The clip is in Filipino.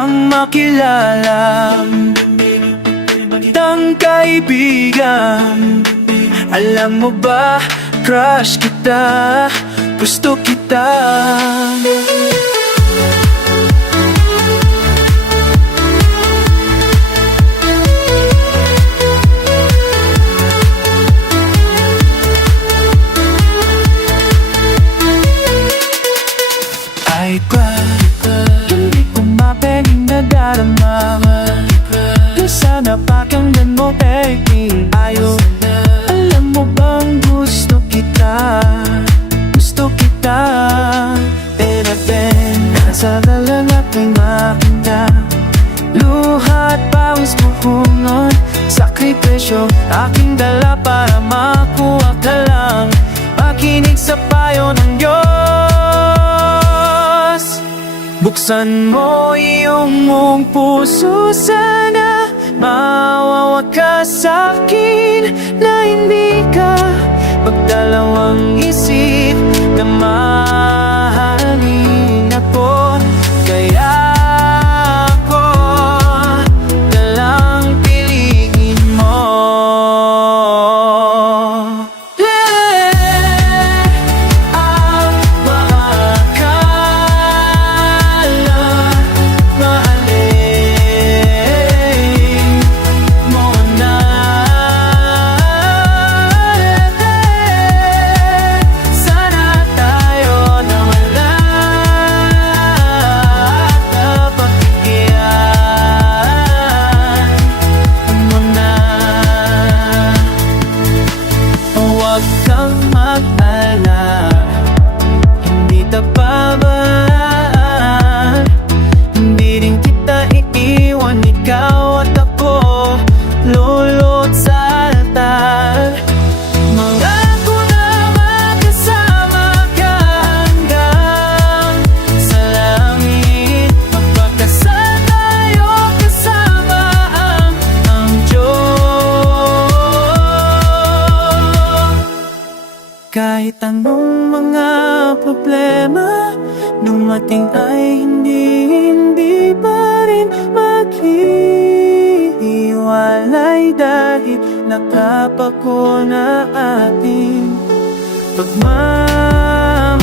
kang makilala Tang kaibigan. Alam mo ba, crush kita, gusto kita. Ay ba, hindi ko mapiling nadarama. Sana pakinggan mo, baby, ayaw. Alam mo bang gusto kita, gusto kita. Pero then, nasa lalangat ng makinda, luha at pawis pupungon, sakripisyo aking dala para makuha ka lang. Makinig sa payo ng Diyos. Buksan mo iyong mong puso, sana mawawag ka sa'kin na hindi ka magdalawang isip na mahalin ako. Kaya ako nalang piliin mo. Ang makakala mahalin mo na. Sana tayo na wala na pagkikiyaan mo na. Huwag kang mag-alala, hindi tapaban. Hindi rin kita iiwan, ikaw at ako lulot sa altar. Mangako na magkasama ka hanggang sa langit. Magpagkasal tayo kasama ang Diyos. Kahit anong mga problema dumating ay hindi pa rin maghihiwalay, dahil nakapako na ating pagmamahal.